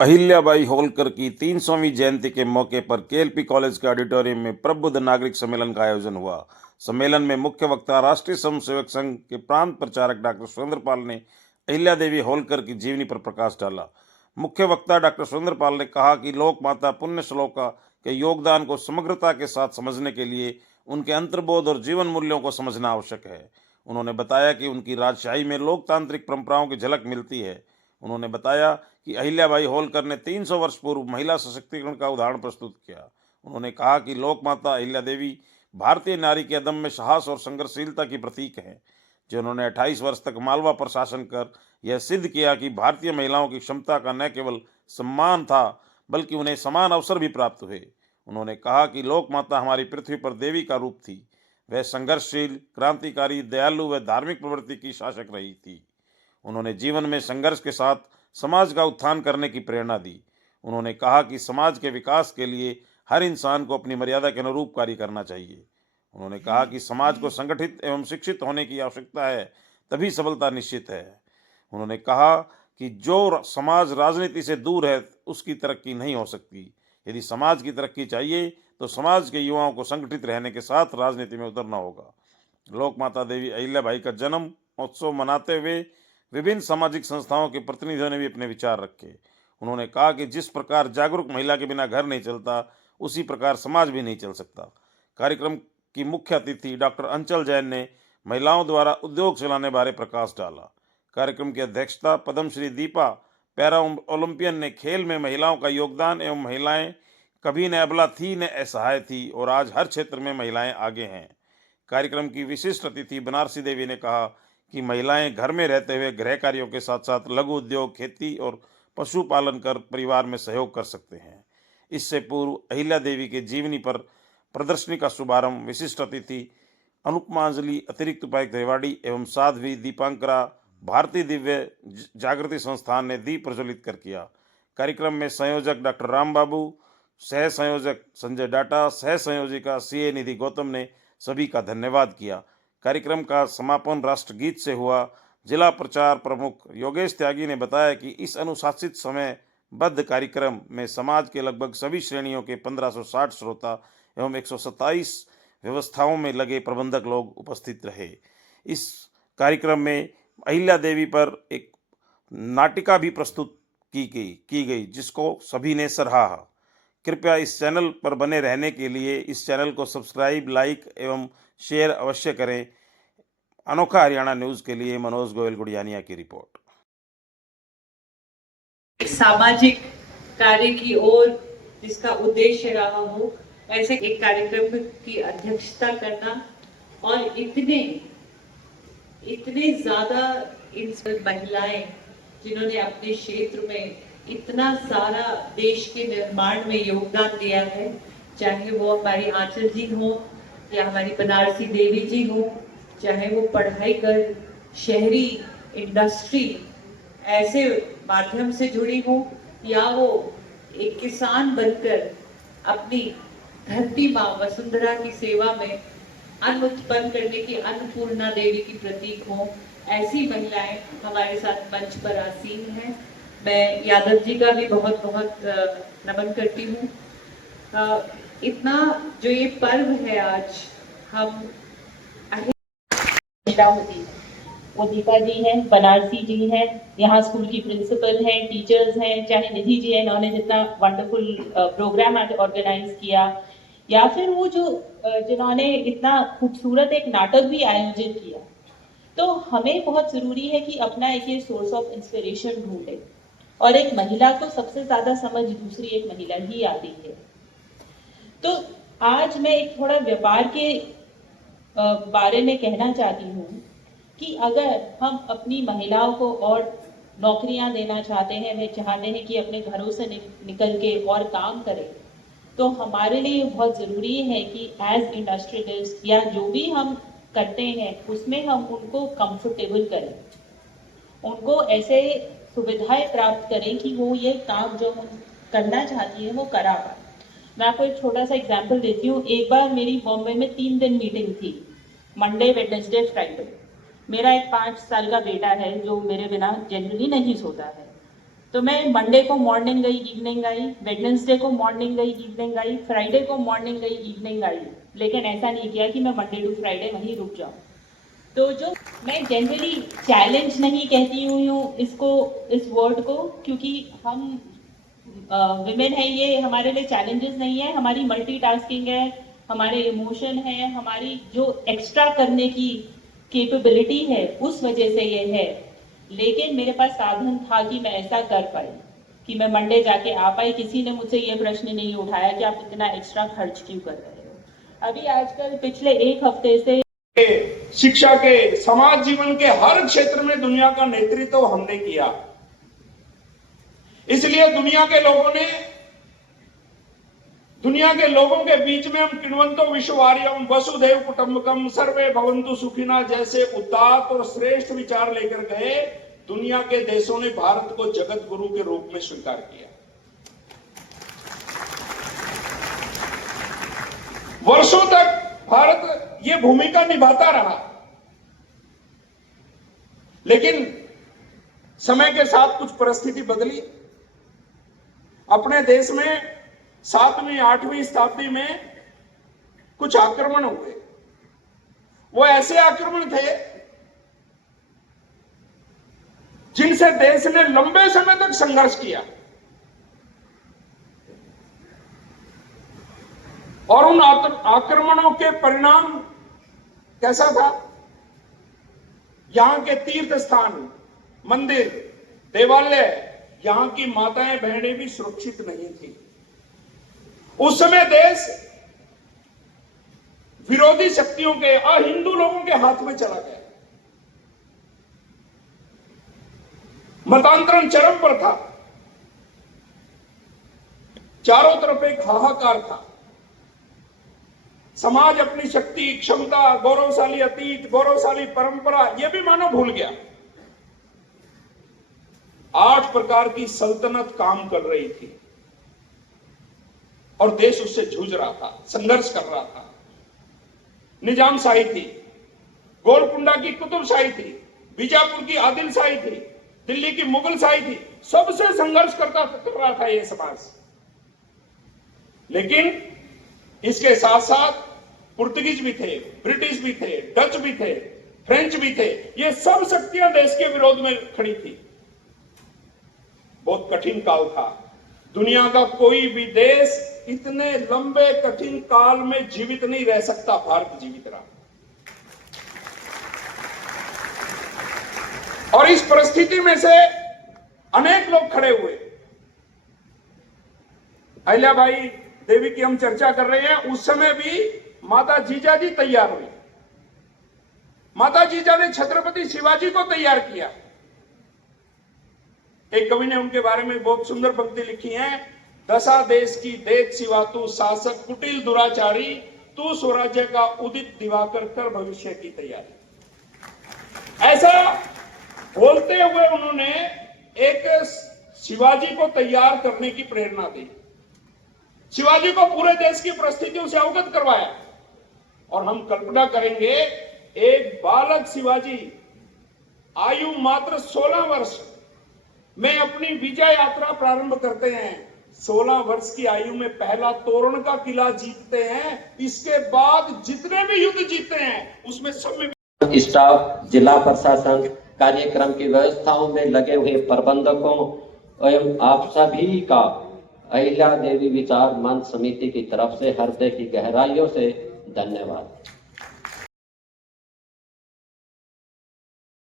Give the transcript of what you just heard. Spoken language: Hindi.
अहिल्याबाई होलकर की 300वीं जयंती के मौके पर केएलपी कॉलेज के ऑडिटोरियम में प्रबुद्ध नागरिक सम्मेलन का आयोजन हुआ। सम्मेलन में मुख्य वक्ता राष्ट्रीय स्वयंसेवक संघ के प्रांत प्रचारक डॉक्टर सुरेंद्र पाल ने अहिल्या देवी होलकर की जीवनी पर प्रकाश डाला। मुख्य वक्ता डॉक्टर सुरेंद्र पाल ने कहा कि लोक माता पुण्य श्लोका के योगदान को समग्रता के साथ समझने के लिए उनके अंतर्बोध और जीवन मूल्यों को समझना आवश्यक है। उन्होंने बताया कि उनकी राजशाही में लोकतांत्रिक परंपराओं की झलक मिलती है। उन्होंने बताया कि अहिल्याबाई होलकर ने 300 वर्ष पूर्व महिला सशक्तिकरण का उदाहरण प्रस्तुत किया। उन्होंने कहा कि लोकमाता अहिल्या देवी भारतीय नारी के अदम्य साहस और संघर्षशीलता की प्रतीक हैं, जिन्होंने 28 वर्ष तक मालवा पर शासन कर यह सिद्ध किया कि भारतीय महिलाओं की क्षमता का न केवल सम्मान था बल्कि उन्हें समान अवसर भी प्राप्त हुए। उन्होंने कहा कि लोकमाता हमारी पृथ्वी पर देवी का रूप थी। वह संघर्षशील, क्रांतिकारी, दयालु व धार्मिक प्रवृत्ति की शासक रही थी। उन्होंने जीवन में संघर्ष के साथ समाज का उत्थान करने की प्रेरणा दी। उन्होंने कहा कि समाज के विकास के लिए हर इंसान को अपनी मर्यादा के अनुरूप कार्य करना चाहिए। उन्होंने कहा कि समाज को संगठित एवं शिक्षित होने की आवश्यकता है, तभी सफलता निश्चित है। उन्होंने कहा कि जो समाज राजनीति से दूर है उसकी तरक्की नहीं हो सकती। यदि समाज की तरक्की चाहिए तो समाज के युवाओं को संगठित रहने के साथ राजनीति में उतरना होगा। लोकमाता देवी अहिल्याबाई का जन्म महोत्सव मनाते हुए विभिन्न सामाजिक संस्थाओं के प्रतिनिधियों ने भी अपने विचार रखे। उन्होंने कहा कि जिस प्रकार जागरूक महिला के बिना घर नहीं चलता, उसी प्रकार समाज भी नहीं चल सकता। कार्यक्रम की मुख्य अतिथि डॉक्टर अंचल जैन ने महिलाओं द्वारा उद्योग चलाने बारे प्रकाश डाला। कार्यक्रम की अध्यक्षता पद्मश्री दीपा पैरा ओलंपियन ने खेल में महिलाओं का योगदान एवं महिलाएं कभी न अबला थी न असहाय थी और आज हर क्षेत्र में महिलाएं आगे हैं। कार्यक्रम की विशिष्ट अतिथि बनारसी देवी ने कहा कि महिलाएं घर में रहते हुए गृह कार्यों के साथ साथ लघु उद्योग, खेती और पशुपालन कर परिवार में सहयोग कर सकते हैं। इससे पूर्व अहिल्या देवी के जीवनी पर प्रदर्शनी का शुभारंभ विशिष्ट अतिथि अनुपमांजलि, अतिरिक्त उपायुक्त रेवाड़ी एवं साध्वी दीपांकरा भारतीय दिव्य जागृति संस्थान ने दीप प्रज्वलित कर किया। कार्यक्रम में संयोजक डॉक्टर राम बाबू, सह संयोजक संजय डाटा, सह संयोजिका सीए निधि गौतम ने सभी का धन्यवाद किया। कार्यक्रम का समापन राष्ट्रगीत से हुआ। जिला प्रचार प्रमुख योगेश त्यागी ने बताया कि इस अनुशासित समयबद्ध कार्यक्रम में समाज के लगभग सभी श्रेणियों के 1560 श्रोता एवं 127 व्यवस्थाओं में लगे प्रबंधक लोग उपस्थित रहे। इस कार्यक्रम में अहिल्या देवी पर एक नाटिका भी प्रस्तुत की गई जिसको सभी ने सराहा। कृपया इस चैनल पर बने रहने के लिए इस चैनल को सब्सक्राइब, लाइक एवं शेयर अवश्य करें। अनोखा हरियाणा न्यूज के लिए मनोज गोयल गुड़ियानिया की रिपोर्ट। सामाजिक कार्य की ओर जिसका उद्देश्य रहा हो, ऐसे एक कार्यक्रम की अध्यक्षता करना और इतने ज्यादा महिलाएं जिन्होंने अपने क्षेत्र में इतना सारा देश के निर्माण में योगदान दिया है, चाहे वो हमारी आंचल जी हो या हमारी बनारसी देवी जी हो, चाहे वो पढ़ाई कर शहरी इंडस्ट्री ऐसे माध्यम से जुड़ी हो या वो एक किसान बनकर अपनी धरती माँ वसुंधरा की सेवा में अन्न उत्पन्न करने की अन्नपूर्णा देवी की प्रतीक हो, ऐसी महिलाएं हमारे साथ मंच पर आसीन हैं। मैं यादव जी का भी बहुत बहुत नमन करती हूँ। इतना जो ये पर्व है आज हम होती है, वो दीपा जी हैं, बनारसी जी हैं, यहाँ स्कूल की प्रिंसिपल हैं, टीचर्स हैं, चाहे निधि जी हैं, इन्होंने जितना वंडरफुल प्रोग्राम आज ऑर्गेनाइज किया, या फिर वो जो जिन्होंने इतना खूबसूरत एक नाटक भी आयोजित किया। तो हमें बहुत जरूरी है कि अपना एक ये सोर्स ऑफ इंस्पिरेशन ढूंढे, और एक महिला को सबसे ज्यादा समझ दूसरी एक महिला ही आती है। तो आज मैं एक थोड़ा व्यापार के बारे में कहना चाहती हूँ कि अगर हम अपनी महिलाओं को और नौकरियां देना चाहते हैं, वे चाहते हैं कि अपने घरों से निकल के और काम करें, तो हमारे लिए बहुत ज़रूरी है कि एज इंडस्ट्रियलिस्ट या जो भी हम करते हैं उसमें हम उनको कंफर्टेबल करें, उनको ऐसे सुविधाएं प्राप्त करें कि वो ये काम जो हम करना चाहती है वो करा पाए। मैं आपको एक छोटा सा एग्जाम्पल देती हूँ। एक बार मेरी बॉम्बे में 3 दिन मीटिंग थी, मंडे, वेडनेसडे, फ्राइडे। मेरा एक 5 साल का बेटा है जो मेरे बिना जनरली नहीं सोता है। तो मैं मंडे को मॉर्निंग गई, इवनिंग आई, वेडनेसडे को मॉर्निंग गई, इवनिंग आई, फ्राइडे को मॉर्निंग गई, इवनिंग आई, लेकिन ऐसा नहीं किया कि मैं मंडे टू फ्राइडे वहीं रुक जाऊं। तो जो मैं जनरली चैलेंज नहीं कहती हूँ इसको, इस वर्ड को, क्योंकि हम विमेन है, ये हमारे लिए चैलेंजेस नहीं है, हमारी मल्टीटास्किंग है, हमारे इमोशन है, हमारी जो एक्स्ट्रा करने की कैपेबिलिटी है, उस वजह से ये है। लेकिन मेरे पास साधन था कि मैं ऐसा कर पाई, कि मैं मंडे जाके आ पाई। किसी ने मुझसे ये प्रश्न नहीं उठाया कि आप इतना एक्स्ट्रा खर्च क्यों कर रहे हो। अभी आजकल पिछले एक हफ्ते से शिक्षा के, समाज जीवन के हर क्षेत्र में दुनिया का नेतृत्व हमने किया। इसलिए दुनिया के लोगों के बीच में हम किण्वन्तो विश्ववार्यम वसुधैव कुटुम्बकम सर्वे भवन्तु सुखिना जैसे उदात्त और श्रेष्ठ विचार लेकर गए, दुनिया के देशों ने भारत को जगत गुरु के रूप में स्वीकार किया। वर्षों तक भारत ये भूमिका निभाता रहा, लेकिन समय के साथ कुछ परिस्थिति बदली। अपने देश में 7वीं 8वीं शताब्दी में कुछ आक्रमण हुए। वो ऐसे आक्रमण थे जिनसे देश ने लंबे समय तक संघर्ष किया, और उन आक्रमणों के परिणाम कैसा था? यहां के तीर्थ स्थान, मंदिर, देवालय, यहां की माताएं बहनें भी सुरक्षित नहीं थी। उस समय देश विरोधी शक्तियों के, अहिंदू लोगों के हाथ में चला गया। मतांतरण चरम पर था, चारों तरफ एक हाहाकार था। समाज अपनी शक्ति, क्षमता, गौरवशाली अतीत, गौरवशाली परंपरा, यह भी मानो भूल गया। 8 प्रकार की सल्तनत काम कर रही थी और देश उससे जूझ रहा था, संघर्ष कर रहा था। निजामशाही थी, गोलकुंडा की कुतुबशाही थी, बीजापुर की आदिलशाही थी, दिल्ली की मुगलशाही थी, सबसे संघर्ष कर रहा था यह समाज। लेकिन इसके साथ साथ पुर्तगीज भी थे, ब्रिटिश भी थे, डच भी थे, फ्रेंच भी थे। ये सब शक्तियां देश के विरोध में खड़ी थी। बहुत कठिन काल था। दुनिया का कोई भी देश इतने लंबे कठिन काल में जीवित नहीं रह सकता, भारत जीवित रहा। और इस परिस्थिति में से अनेक लोग खड़े हुए। अहिल्याबाई देवी की हम चर्चा कर रहे हैं, उस समय भी माता जीजाजी तैयार हुई। माता जीजा ने छत्रपति शिवाजी को तैयार किया। एक कवि ने उनके बारे में बहुत सुंदर पंक्ति लिखी है, दशा देश की देख सिवा तू शासक कुटिल दुराचारी, तू स्वराज्य का उदित दिवाकर कर भविष्य की तैयारी। ऐसा बोलते हुए उन्होंने एक शिवाजी को तैयार करने की प्रेरणा दी। शिवाजी को पूरे देश की परिस्थितियों से अवगत करवाया। और हम कल्पना करेंगे, एक बालक शिवाजी आयु मात्र 16 वर्ष में अपनी विजय यात्रा प्रारंभ करते हैं। 16 वर्ष की आयु में पहला तोरण का किला जीतते हैं। इसके बाद जितने भी युद्ध जीते हैं उसमें सब में स्टाफ, जिला प्रशासन, कार्यक्रम की व्यवस्थाओं में लगे हुए प्रबंधकों एवं आप सभी का अहिल्या देवी विचार मंच समिति की तरफ से हृदय की गहराइयों से धन्यवाद।